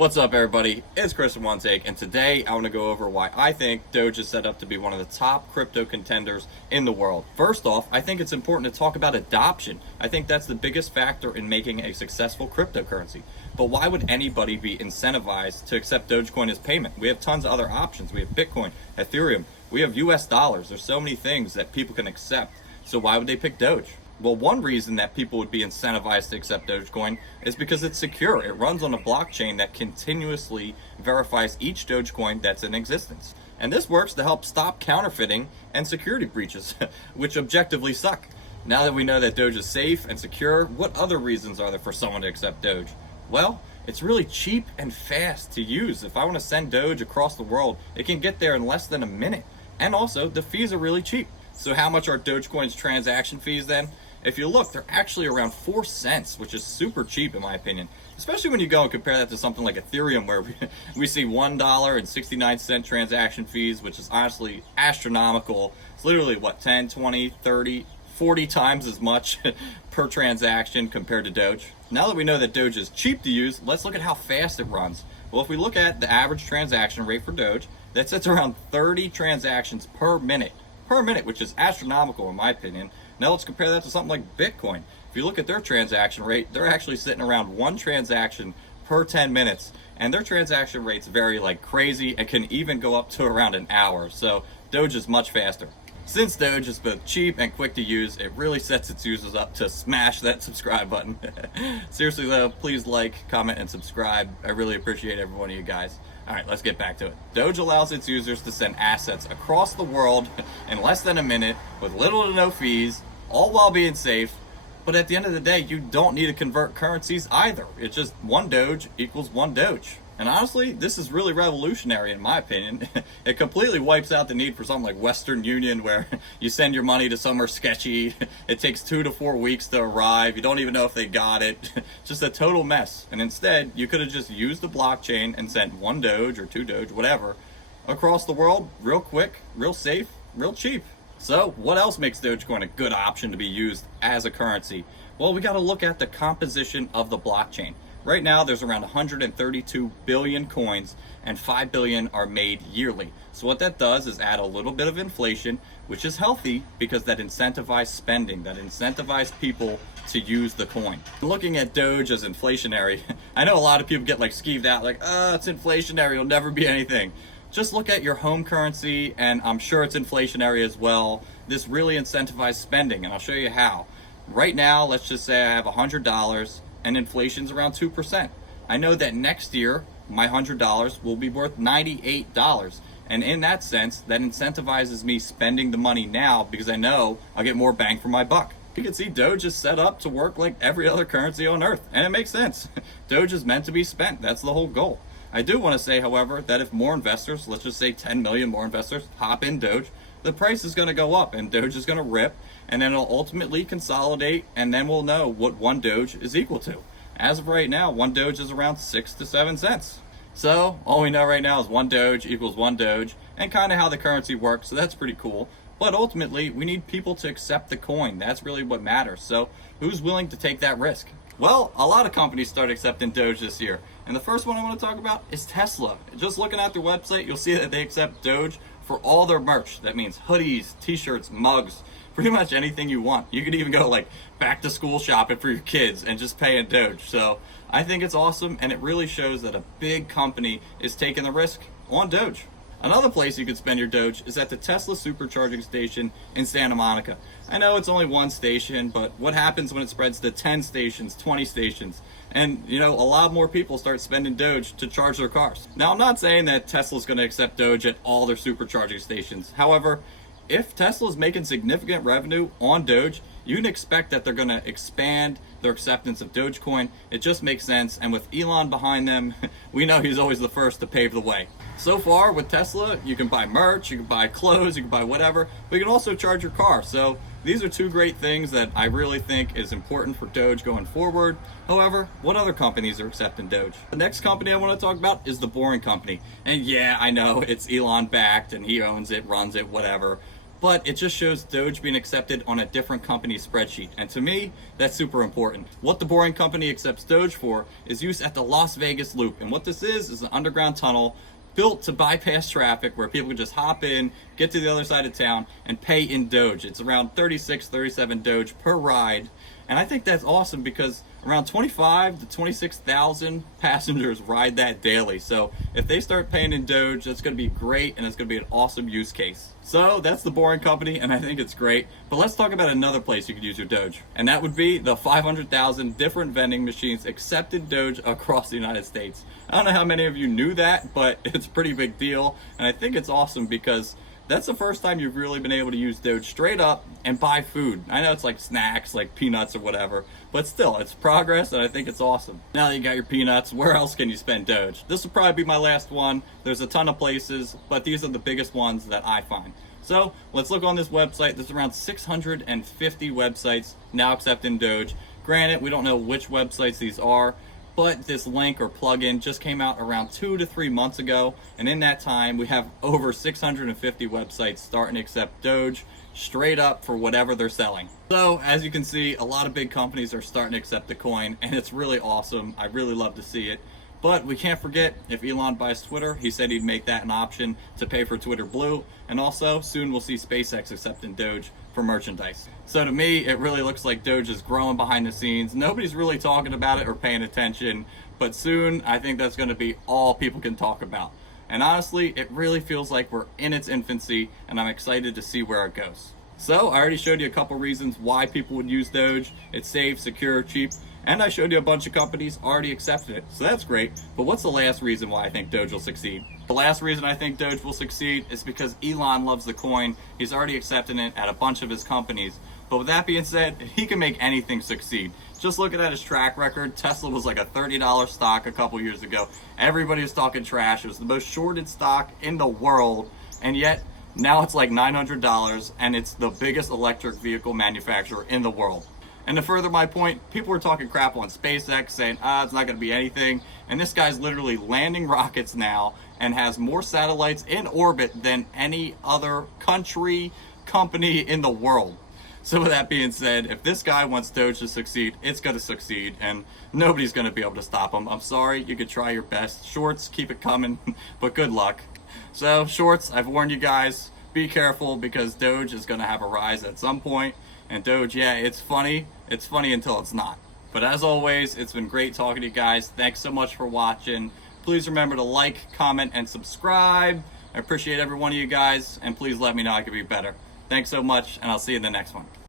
What's up, everybody? It's Chris from One Take, and today I want to go over why I think Doge is set up to be one of the top crypto contenders in the world. First off, I think it's important to talk about adoption. I think that's the biggest factor in making a successful cryptocurrency. But why would anybody be incentivized to accept Dogecoin as payment? We have tons of other options. We have Bitcoin, Ethereum, we have US dollars. There's so many things that people can accept. So why would they pick Doge? Well, one reason that people would be incentivized to accept Dogecoin is because it's secure. It runs on a blockchain that continuously verifies each Dogecoin that's in existence. And this works to help stop counterfeiting and security breaches, which objectively suck. Now that we know that Doge is safe and secure, what other reasons are there for someone to accept Doge? Well, it's really cheap and fast to use. If I want to send Doge across the world, it can get there in less than a minute. And also, the fees are really cheap. So how much are Dogecoin's transaction fees then? If you look, they're actually around 4 cents, which is super cheap in my opinion. Especially when you go and compare that to something like Ethereum, where we see $1.69 transaction fees, which is honestly astronomical. It's literally, what, 10, 20, 30, 40 times as much per transaction compared to Doge. Now that we know that Doge is cheap to use, let's look at how fast it runs. Well, if we look at the average transaction rate for Doge, that sits around 30 transactions per minute, which is astronomical in my opinion. Now let's compare that to something like Bitcoin. If you look at their transaction rate, they're actually sitting around 1 transaction per 10 minutes. And their transaction rates vary like crazy and can even go up to around an hour. So Doge is much faster. Since Doge is both cheap and quick to use, it really sets its users up to smash that subscribe button. Seriously though, please like, comment, and subscribe. I really appreciate every one of you guys. Alright, let's get back to it. Doge allows its users to send assets across the world in less than a minute with little to no fees, all while being safe. But at the end of the day, you don't need to convert currencies either. It's just 1 Doge equals 1 Doge. And honestly, this is really revolutionary in my opinion. It completely wipes out the need for something like Western Union, where you send your money to somewhere sketchy. It takes 2 to 4 weeks to arrive. You don't even know if they got it. Just a total mess. And instead, you could have just used the blockchain and sent 1 Doge or 2 Doge, whatever, across the world real quick, real safe, real cheap. So what else makes Dogecoin a good option to be used as a currency? Well, we got to look at the composition of the blockchain. Right now, there's around 132 billion coins, and 5 billion are made yearly. So what that does is add a little bit of inflation, which is healthy because that incentivizes spending, that incentivizes people to use the coin. Looking at Doge as inflationary, I know a lot of people get like skeeved out, like, it's inflationary, it'll never be anything. Just look at your home currency, and I'm sure it's inflationary as well. This really incentivizes spending, and I'll show you how. Right now, let's just say I have $100, and inflation's around 2%. I know that next year, my $100 will be worth $98. And in that sense, that incentivizes me spending the money now because I know I'll get more bang for my buck. You can see Doge is set up to work like every other currency on earth, and it makes sense. Doge is meant to be spent. That's the whole goal. I do want to say, however, that if more investors, let's just say 10 million more investors, hop in Doge, the price is going to go up and Doge is going to rip, and then it'll ultimately consolidate, and then we'll know what 1 Doge is equal to. As of right now, 1 Doge is around 6 to 7 cents. So all we know right now is 1 Doge equals 1 Doge, and kind of how the currency works, so that's pretty cool. But ultimately, we need people to accept the coin. That's really what matters. So who's willing to take that risk? Well, a lot of companies started accepting Doge this year. And the first one I want to talk about is Tesla. Just looking at their website, you'll see that they accept Doge for all their merch. That means hoodies, t-shirts, mugs, pretty much anything you want. You could even go like back to school shopping for your kids and just pay in Doge. So I think it's awesome, and it really shows that a big company is taking the risk on Doge. Another place you could spend your Doge is at the Tesla supercharging station in Santa Monica. I know it's only 1 station, but what happens when it spreads to 10 stations, 20 stations? And, a lot more people start spending Doge to charge their cars. Now, I'm not saying that Tesla's going to accept Doge at all their supercharging stations. However, if Tesla's making significant revenue on Doge, you can expect that they're going to expand their acceptance of Dogecoin. It just makes sense, and with Elon behind them, we know he's always the first to pave the way. So far with Tesla, you can buy merch, you can buy clothes, you can buy whatever, but you can also charge your car. So these are 2 great things that I really think is important for Doge going forward. However, what other companies are accepting Doge? The next company I want to talk about is The Boring Company. And yeah, I know it's Elon backed and he owns it, runs it, whatever. but it just shows Doge being accepted on a different company's spreadsheet. And to me, that's super important. What the Boring Company accepts Doge for is use at the Las Vegas Loop. And what this is an underground tunnel built to bypass traffic where people can just hop in, get to the other side of town, and pay in Doge. It's around 36, 37 Doge per ride. And I think that's awesome because around 25 to 26,000 passengers ride that daily. So if they start paying in Doge, that's going to be great, and it's going to be an awesome use case. So that's the Boring Company, and I think it's great. But let's talk about another place you could use your Doge, and that would be the 500,000 different vending machines accepted Doge across the United States. I don't know how many of you knew that, but it's a pretty big deal, and I think it's awesome because that's the first time you've really been able to use Doge straight up and buy food. I know it's like snacks, like peanuts or whatever, but still, it's progress, and I think it's awesome. Now that you got your peanuts, where else can you spend Doge? This will probably be my last one. There's a ton of places, but these are the biggest ones that I find. So let's look on this website. There's around 650 websites now accepting Doge. Granted, we don't know which websites these are, but this link or plugin just came out around 2 to 3 months ago, and in that time we have over 650 websites starting to accept Doge straight up for whatever they're selling. So as you can see, a lot of big companies are starting to accept the coin, and it's really awesome. I really love to see it. But we can't forget, if Elon buys Twitter, he said he'd make that an option to pay for Twitter Blue. And also, soon we'll see SpaceX accepting Doge for merchandise. So to me, it really looks like Doge is growing behind the scenes. Nobody's really talking about it or paying attention. But soon, I think that's going to be all people can talk about. And honestly, it really feels like we're in its infancy, and I'm excited to see where it goes. So I already showed you a couple reasons why people would use Doge. It's safe, secure, cheap. And I showed you a bunch of companies already accepted it, so that's great. But what's the last reason why I think Doge will succeed? The last reason I think Doge will succeed is because Elon loves the coin. He's already accepted it at a bunch of his companies. But with that being said, he can make anything succeed. Just looking at his track record, Tesla was like a $30 stock a couple years ago. Everybody was talking trash. It was the most shorted stock in the world, and yet now it's like $900, and it's the biggest electric vehicle manufacturer in the world. And to further my point, people were talking crap on SpaceX, saying, it's not going to be anything. And this guy's literally landing rockets now and has more satellites in orbit than any other country, company in the world. So with that being said, if this guy wants Doge to succeed, it's going to succeed, and nobody's going to be able to stop him. I'm sorry, you could try your best. Shorts, keep it coming, but good luck. So shorts, I've warned you guys, be careful because Doge is going to have a rise at some point. And Doge, yeah, it's funny until it's not. But as always, it's been great talking to you guys. Thanks so much for watching. Please remember to like, comment, and subscribe. I appreciate every one of you guys, and please let me know I could be better. Thanks so much, and I'll see you in the next one.